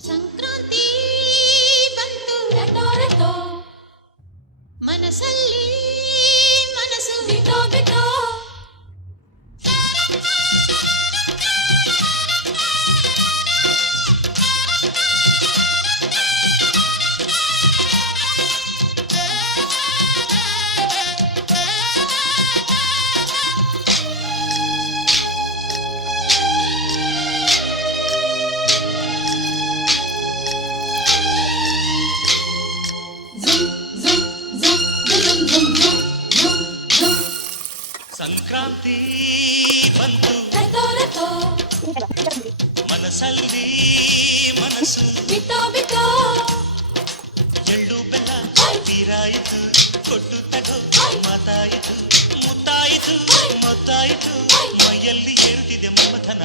ಸಂಕ್ರಾಂತಿ ಬಂತು ರಟೋ ರಟೋ ಮನಸ್ಸಲ್ಲಿ ಮನಸ್ಸು ಬಿಟೋ ಬಿಟೋ ಸಂಕ್ರಾಂತಿ ಬಂತು ರಟೋ ರಟೋ ಮನಸ್ಸಲ್ಲಿ ಮನಸ್ಸು ಬಿಟೋ ಬಿಟೋ ಎಳ್ಳು ಬೆಲ್ಲ ತೀರಾಯಿತು ಕೊಟ್ಟು ತಗೋ ಮಾತಾಯಿತು ಮುತ್ತಾಯಿತು ಮುದ್ದಾಯಿತು ಮೈಯಲ್ಲಿ ಏರುತ್ತಿದೆ ಮಮಥನ